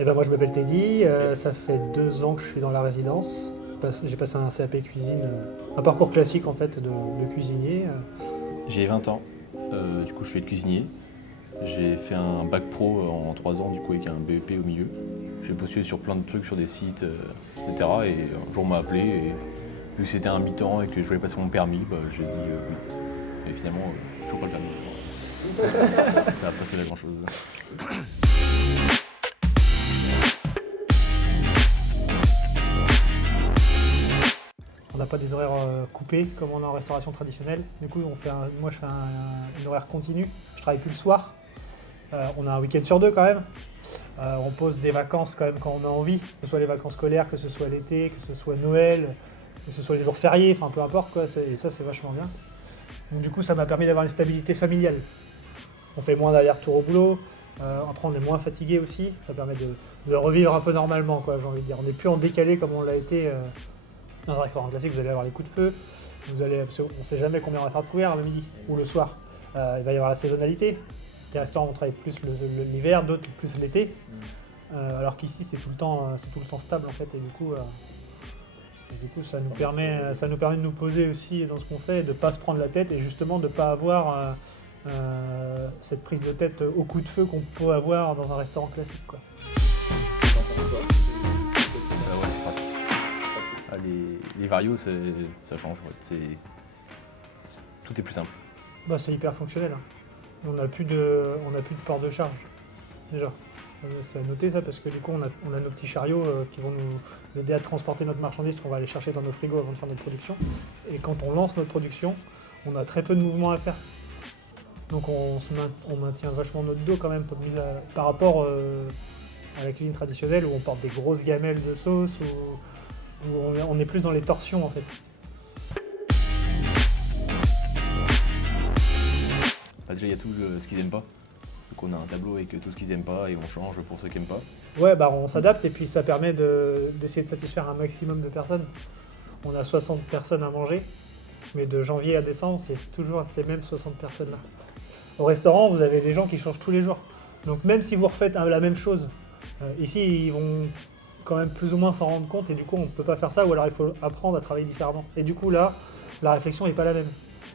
Et ben moi je m'appelle Teddy, ça fait 2 ans que je suis dans la résidence. J'ai passé un CAP cuisine, un parcours classique en fait de cuisinier. J'ai 20 ans, du coup je suis cuisinier. J'ai fait un bac pro en 3 ans du coup avec un BEP au milieu. J'ai postulé sur plein de trucs sur des sites, etc. Et un jour on m'a appelé et vu que c'était un mi-temps et que je voulais passer mon permis, j'ai dit oui. Et finalement, je ne pas le permis. Ça n'a pas servi à grand chose. On n'a pas des horaires coupés comme on a en restauration traditionnelle. Du coup moi je fais une horaire continue, je travaille plus le soir. On a un week-end sur 2 quand même. On pose des vacances quand même quand on a envie, que ce soit les vacances scolaires, que ce soit l'été, que ce soit Noël, que ce soit les jours fériés, enfin peu importe quoi, et ça c'est vachement bien. Donc du coup ça m'a permis d'avoir une stabilité familiale. On fait moins d'allers-retours au boulot, après on est moins fatigué aussi, ça permet de revivre un peu normalement quoi, j'ai envie de dire. On n'est plus en décalé comme on l'a été dans un restaurant classique, vous allez avoir les coups de feu, on ne sait jamais combien on va faire de couverts le midi ou le soir. Il va y avoir la saisonnalité. Des restaurants vont travailler plus l'hiver, d'autres plus l'été. Alors qu'ici c'est tout le temps stable en fait et du coup ça nous permet de nous poser aussi dans ce qu'on fait et de ne pas se prendre la tête et justement de ne pas avoir cette prise de tête au coup de feu qu'on peut avoir dans un restaurant classique quoi. Ouais, c'est pratique. Ah, les varios, ça change. Ouais. Tout est plus simple. Bah, c'est hyper fonctionnel. Hein. On n'a plus de port de charge déjà. C'est à noter ça parce que du coup on a nos petits chariots qui vont nous aider à transporter notre marchandise qu'on va aller chercher dans nos frigos avant de faire notre production. Et quand on lance notre production, on a très peu de mouvements à faire. Donc on maintient vachement notre dos quand même par rapport à la cuisine traditionnelle où on porte des grosses gamelles de sauce, où on est plus dans les torsions en fait. Déjà, il y a tout ce qu'ils n'aiment pas. Donc on a un tableau avec tout ce qu'ils n'aiment pas et on change pour ceux qui n'aiment pas. Ouais, bah on s'adapte et puis ça permet d'essayer de satisfaire un maximum de personnes. On a 60 personnes à manger, mais de janvier à décembre, c'est toujours ces mêmes 60 personnes-là. Au restaurant, vous avez des gens qui changent tous les jours. Donc même si vous refaites la même chose, ici, ils vont quand même plus ou moins s'en rendre compte et du coup, on ne peut pas faire ça ou alors il faut apprendre à travailler différemment. Et du coup, là, la réflexion n'est pas la même.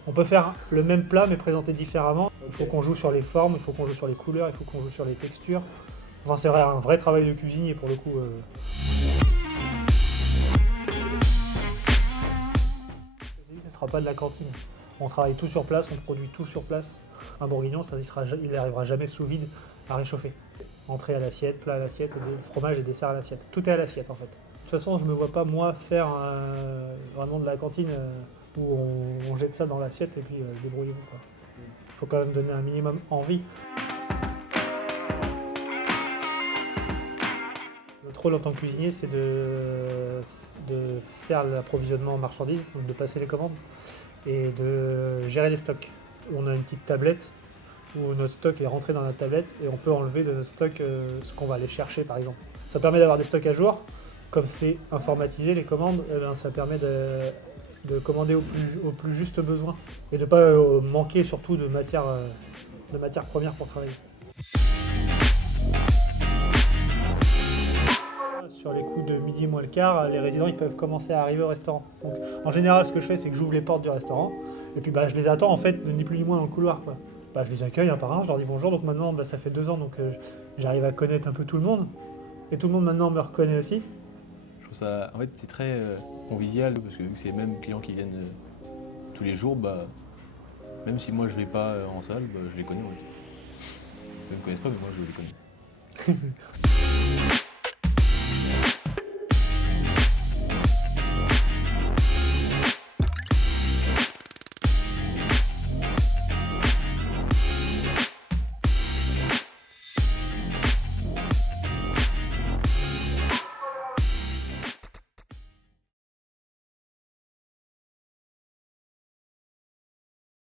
On peut faire le même plat mais présenté différemment. Il faut qu'on joue sur les formes, il faut qu'on joue sur les couleurs, il faut qu'on joue sur les textures. Enfin, c'est un vrai travail de cuisinier pour le coup. Ce ne sera pas de la cantine. On travaille tout sur place, on produit tout sur place. Un bourguignon, il n'arrivera jamais sous vide à réchauffer. Entrée à l'assiette, plat à l'assiette, fromage et dessert à l'assiette. Tout est à l'assiette en fait. De toute façon, je ne me vois pas moi faire vraiment de la cantine où on jette ça dans l'assiette et puis débrouillez-vous quoi. Il faut quand même donner un minimum envie. Notre rôle en tant que cuisinier, c'est de faire l'approvisionnement en marchandises, donc de passer les commandes et de gérer les stocks. On a une petite tablette où notre stock est rentré dans la tablette et on peut enlever de notre stock ce qu'on va aller chercher par exemple. Ça permet d'avoir des stocks à jour. Comme c'est informatisé les commandes, ça permet de commander au plus juste besoin et de ne pas manquer surtout de matières premières pour travailler. Sur les coups de midi moins le quart, les résidents ils peuvent commencer à arriver au restaurant. Donc, en général, ce que je fais, c'est que j'ouvre les portes du restaurant et puis je les attends en fait, ni plus ni moins dans le couloir. Quoi. Je les accueille un par un, je leur dis bonjour. Donc maintenant, ça fait 2 ans, donc j'arrive à connaître un peu tout le monde. Et tout le monde maintenant me reconnaît aussi. Je trouve ça, en fait, c'est très convivial parce que vu que c'est les mêmes clients qui viennent tous les jours, même si moi je vais pas en salle, je les connais. Ouais. Ils ne me connaissent pas, mais moi je les connais.